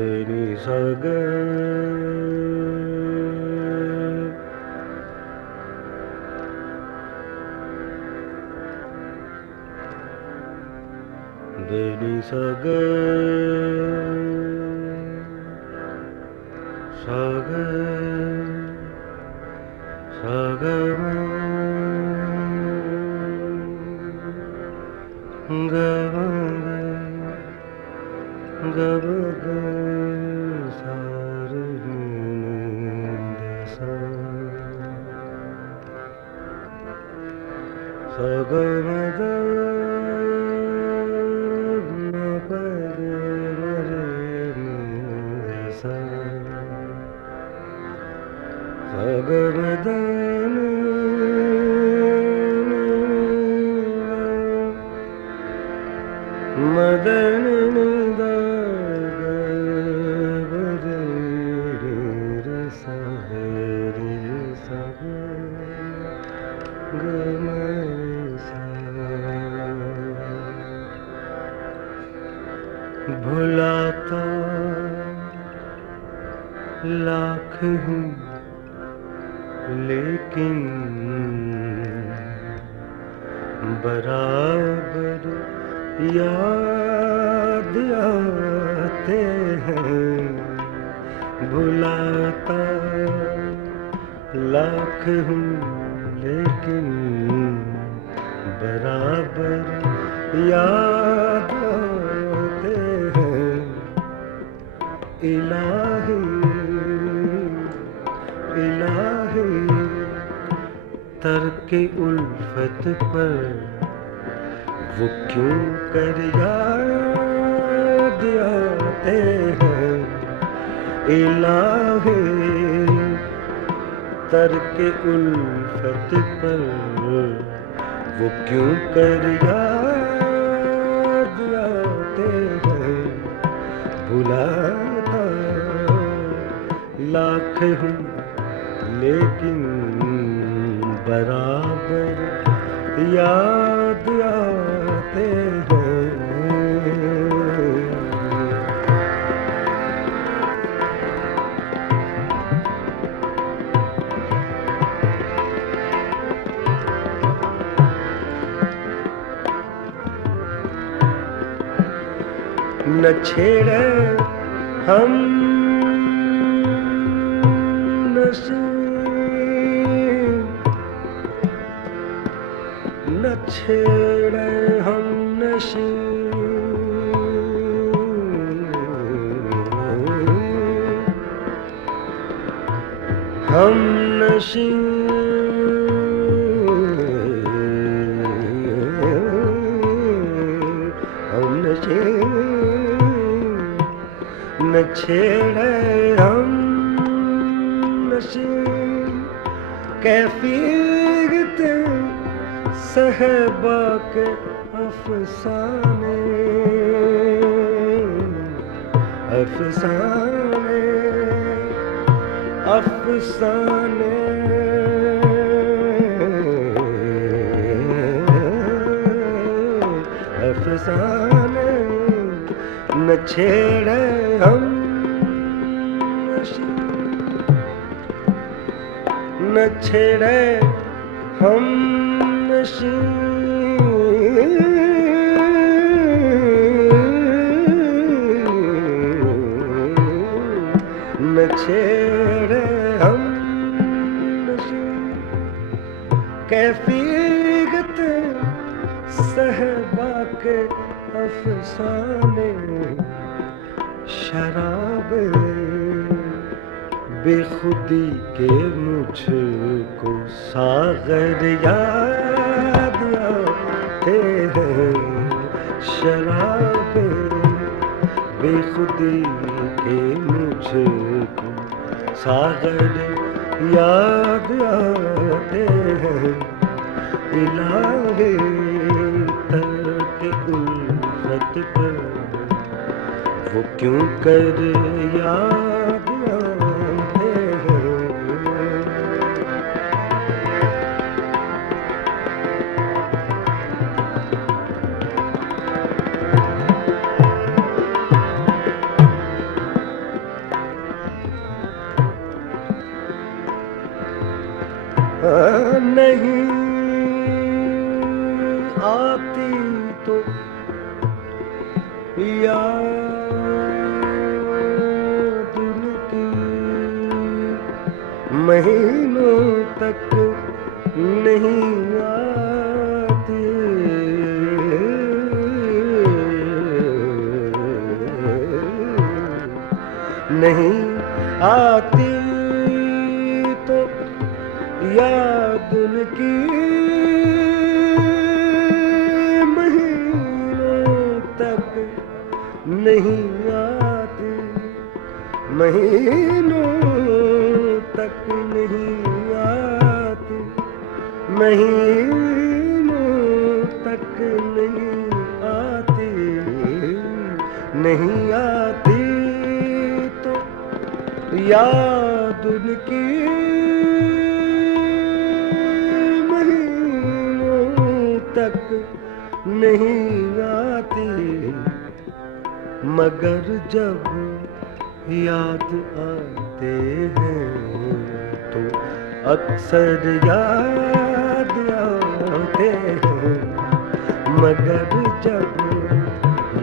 Deni saga Deni saga saga saga gava gava sare sa saga sa Sagardan madan da gavare sa gama sa भुलाता lakh हूँ लेकिन बराबर याद आते हैं भुलाता लाख हूँ लेकिन बराबर याद आते हैं इलाही इलाही तरके उल्फत पर वो क्यों कर याद आते हैं इलाही तरके उल्फत पर वो क्यों कर याद आते हैं भुलाता लाख हूँ लेकिन बराबर याद आते हैं न छेड़े हम न छेड़े हम नशे हम नशे हम नशे न छेड़े हम नशे कैफियत सहबा के अफसाने अफसाने अफसाने अफसाने न छेड़े हम न छेड़े हम नशे न छेड़े हम नशे कैफियत सहबा के अफसाने शराब बेखुदी के मुझको सागर याद आते हैं शराब बेखुदी के मुझको सागर याद आते हैं इलाही तरके उल्फत पर वो क्यों कर याद आते हैं नहीं आती तो याद उनकी महीनों तक नहीं आती, नहीं आती तो याद उनकी महीनों तक नहीं आती, महीनों तक नहीं आती, महीनों तक नहीं आती, नहीं आती तो याद उनकी महीनों तक नहीं आती, मगर जब याद आते हैं तो अक्सर याद आते हैं, मगर जब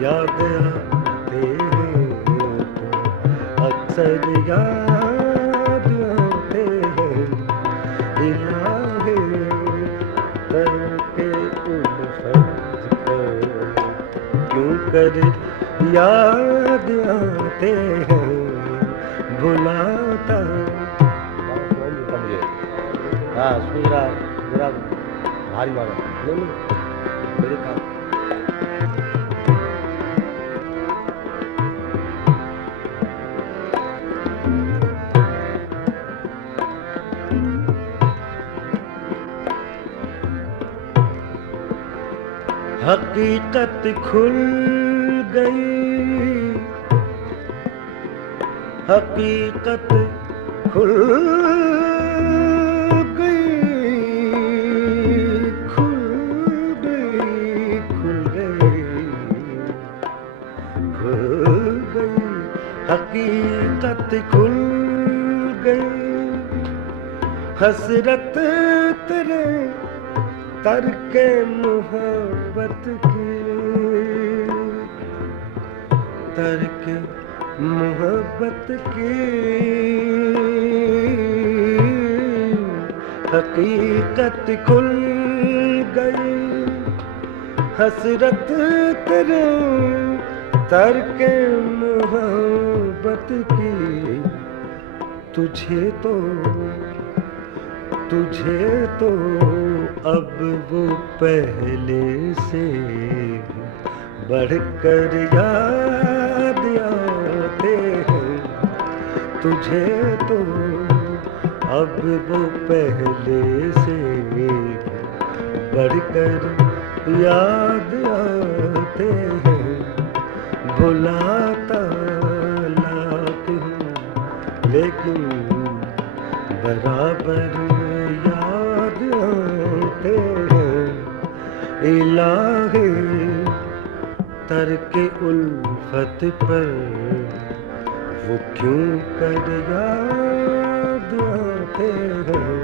याद आते हैं तो अक्सर याद आते हैं। इलाहे करके उल्फत कर क्यों कर याद आते हैं भुलाता। हाँ सुन रहा जरा भारी मारा नहीं मेरे काम। हकीकत खुल गई, हकीकत खुल गई, खुल गई, खुल गई, खुल गई, हकीकत खुल गई। हसरत तेरे तरके मोहब्बत की, तरके मोहब्बत की हकीकत खुल गई। हसरत तेरे तरके मोहब्बत की, तुझे तो अब वो पहले से बढ़कर याद आते हैं। तुझे तो अब वो पहले से बढ़कर याद आते हैं। भुलाता लाख हूँ लेकिन बराबर याद आते हैं। इलाहे तरके उल्फत पर वो क्यों कर याद आते हैं।